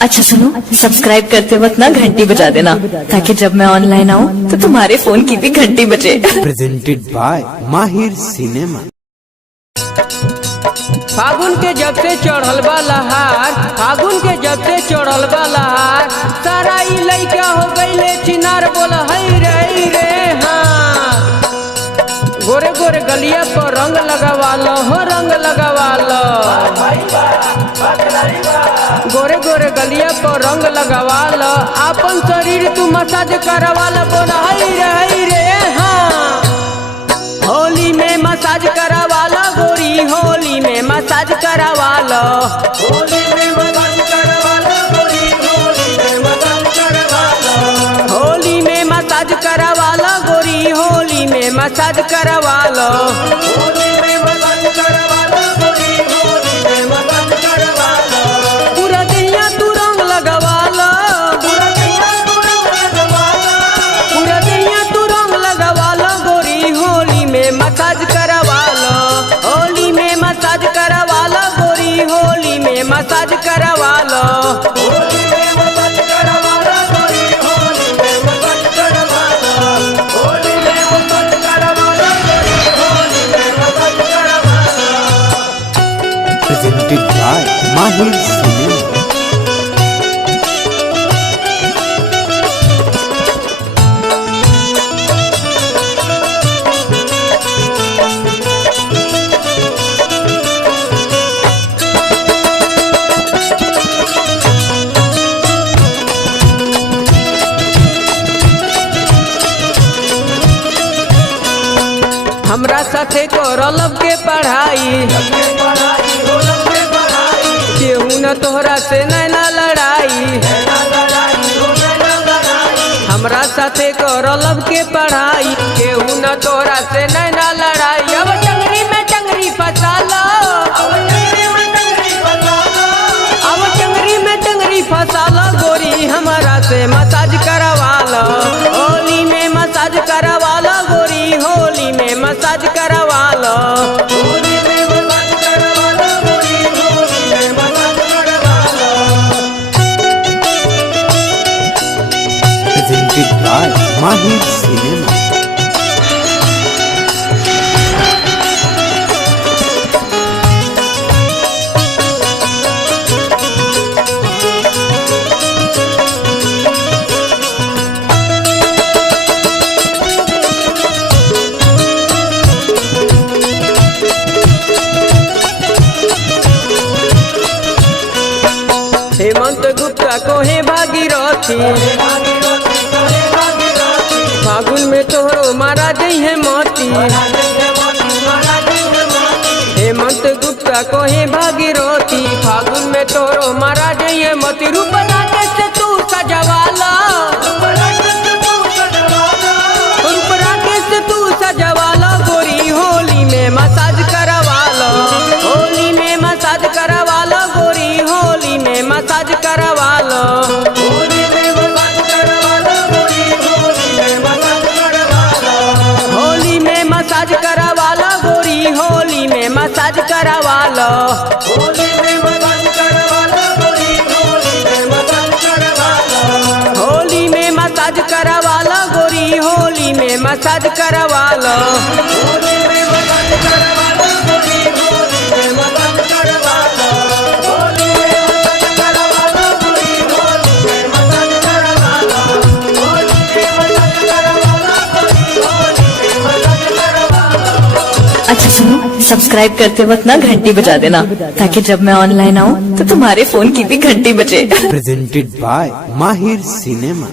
अच्छा सुनो, सब्सक्राइब करते वक्त ना घंटी बजा देना ताकि जब मैं ऑनलाइन आऊँ तो तुम्हारे फोन की भी घंटी बजे। प्रेजेंटेड बाय माहिर सिनेमा। फागुन के जब से चढ़ल बा लहार, फागुन के जब से चढ़ल बा लहार, सारा ई लइका हो गईले चिनार। बोल हई रे हाँ, गोरे गोरे गलिया पर रंग लगावालो हो, रंग लगावालो। गोरे गोरे गलिया पर रंग लगावालो, आपन शरीर तू मसाज करवाला। बोल हई रे हाँ, होली में मसाज करवाला गोरी, होली में मसाज करवाला। होली में मसाज करवाला गोरी, होली में मसाज करवाला। होली में मसाज करवाला गोरी, होली में मसाज करवाला। होली में मसाज करवाला गोरी, होली में मसाज करवाला। पूरा दुनिया तू रंग लगवाला, पूरा दुनिया तू रंग लगवाला, पूरा दुनिया तू रंग लगवाला गोरी, होली में मसाज करवाला। होली में मसाज करवाला गोरी, होली में मसाज करवाला। होली में मसाज करवाला गोरी, होली में मसाज करवाला। होली में मसाज करवाला गोरी, होली में मसाज करवाला। प्रेजेंटेड बाय माहिर सिनेमा। हमरा साथे करलब के पढ़ाई, केहू न तोहरा से नैना लड़ाई। हमरा साथे करलब के पढ़ाई, केहू न तोहरा से नैना लड़ाई। अब टंगरी में टंगरी फसाला, अब टंगरी में टंगरी फसाला, अब टंगरी में टंगरी फसाला गोरी, हमरा से मसाज करवाला। होली में मसाज करवाला गोरी, होली में मसाज करवाला। होली में मसाज करवाला गोरी, होली में मसाज करवाला। प्रेजेंटेड बाय माहिर सिनेमा। हेमंत गुप्ता कोहे भागीरथी, फागुन में तोहरो मारा गई है मोती। हेमंत गुप्ता कोहे भागीरथी, फागुन में तोहरो मारा गई है मोती। रूप राकेश से तू सजवाला, रूप राकेश से तू सजवाला गोरी, होली में मसाज करवाला। होली में मसाज करवाला गोरी, होली में मसाज करवाला। होली में मसाज करवाला गोरी, होली में मसाज करवाला। होली में मसाज करवाला गोरी, होली में मसाज करवाला। होली में मसाज करवाला गोरी, होली में मसाज करवाला। होली में मसाज करवाला गोरी, होली में मसाज करवाला। होली में मसाज करवाला गोरी, होली में मसाज करवाला। होली में मसाज करवाला गोरी, होली में मसाज करवाला। होली में मसाज करवाला गोरी, होली में मसाज करवाला। अच्छा सुनो, सब्सक्राइब करते वक्त ना घंटी बजा देना ताकि जब मैं ऑनलाइन आऊँ तो तुम्हारे फोन की भी घंटी बजे। प्रेजेंटेड बाय माहिर सिनेमा।